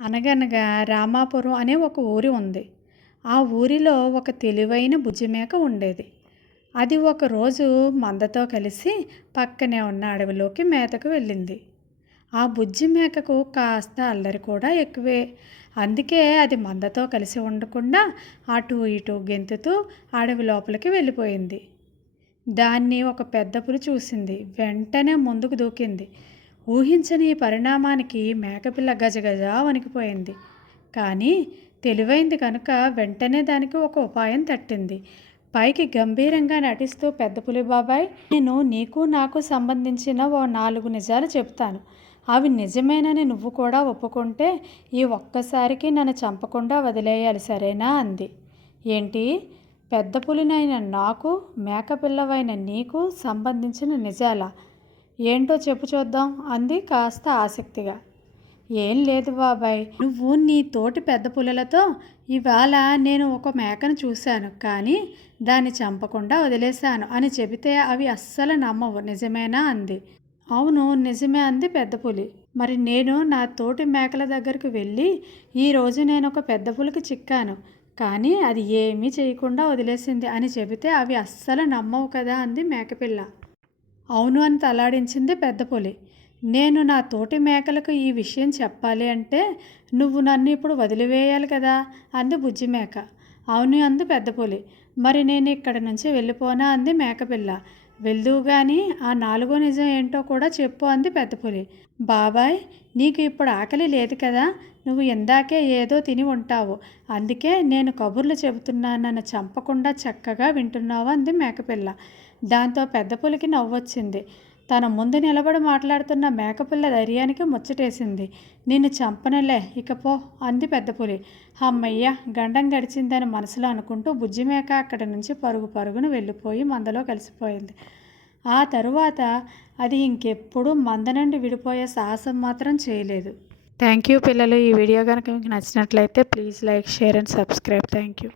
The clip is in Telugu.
అనగనగా రామాపురం అనే ఒక ఊరి ఉంది. ఆ ఊరిలో ఒక తెలివైన బుజ్జిమేక ఉండేది. అది ఒకరోజు మందతో కలిసి పక్కనే ఉన్న అడవిలోకి మేతకు వెళ్ళింది. ఆ బుజ్జి మేకకు కాస్త అల్లరి కూడా ఎక్కువే. అందుకే అది మందతో కలిసి ఉండకుండా అటు ఇటు గెంతుతూ అడవి లోపలికి వెళ్ళిపోయింది. దాన్ని ఒక పెద్ద పులి చూసింది. వెంటనే ముందుకు దూకింది. ఊహించని ఈ పరిణామానికి మేకపిల్ల గజగజ వణికిపోయింది. కానీ తెలివైంది కనుక వెంటనే దానికి ఒక ఉపాయం తట్టింది. పైకి గంభీరంగా నటిస్తూ పెద్ద పులి బాబాయ్ నేను నీకు నాకు సంబంధించిన ఓ నాలుగు నిజాలు చెప్తాను అవి నిజమేనని నువ్వు కూడా ఒప్పుకుంటే ఈ ఒక్కసారికి నన్ను చంపకుండా వదిలేయాలి సరేనా? అంది. ఏంటి? పెద్ద పులినైన నాకు మేకపిల్లవైన నీకు సంబంధించిన నిజాలా? ఏంటో చెప్పు చూద్దాం అంది కాస్త ఆసక్తిగా. ఏం లేదు బాబాయ్. నువ్వు నీ తోటి పెద్ద పుల్లలతో ఇవాళ నేను ఒక మేకను చూశాను కానీ దాన్ని చంపకుండా వదిలేశాను అని చెబితే అవి అస్సలు నమ్మవు నిజమేనా అంది. అవును నిజమే అంది పెద్ద పులి. మరి నేను నా తోటి మేకల దగ్గరికి వెళ్ళి ఈరోజు నేను ఒక పెద్ద పులికి చిక్కాను కానీ అది ఏమీ చేయకుండా వదిలేసింది అని చెబితే అవి అస్సలు నమ్మవు కదా అంది మేకపిల్ల. అవును అని తలాడించింది పెద్ద పులి. నేను నా తోటి మేకలకు ఈ విషయం చెప్పాలి అంటే నువ్వు నన్ను ఇప్పుడు వదిలివేయాలి కదా అంది బుజ్జి మేక. అవును అంది పెద్ద పులి. మరి నేను ఇక్కడ నుంచి వెళ్ళిపోనా అంది మేకపిల్ల వెళ్దువు కానీ ఆ నాలుగో నిజం ఏంటో కూడా చెప్పు అంది పెద్ద పులి. బాబాయ్ నీకు ఇప్పుడు ఆకలి లేదు కదా నువ్వు ఇందాకే ఏదో తిని ఉంటావు. అందుకే నేను కబుర్లు చెబుతున్నాను నన్ను చంపకుండా చక్కగా వింటున్నావు అంది మేకపిల్ల దాంతో పెద్ద పులికి నవ్వొచ్చింది. తన ముందు నిలబడి మాట్లాడుతున్న మేకపిల్ల ధైర్యానికి ముచ్చటేసింది. నిన్ను చంపనలే ఇకపో అంది పెద్ద పులి. అమ్మయ్య గండం గడిచిందని మనసులో అనుకుంటూ బుజ్జి మేక అక్కడి నుంచి పరుగు పరుగును వెళ్ళిపోయి మందలో కలిసిపోయింది. ఆ తరువాత అది ఇంకెప్పుడు మంద నుండి విడిపోయే సాహసం మాత్రం చేయలేదు. థ్యాంక్ యూ పిల్లలు. ఈ వీడియో కనుక మీకు నచ్చినట్లయితే please like share and subscribe. Thank you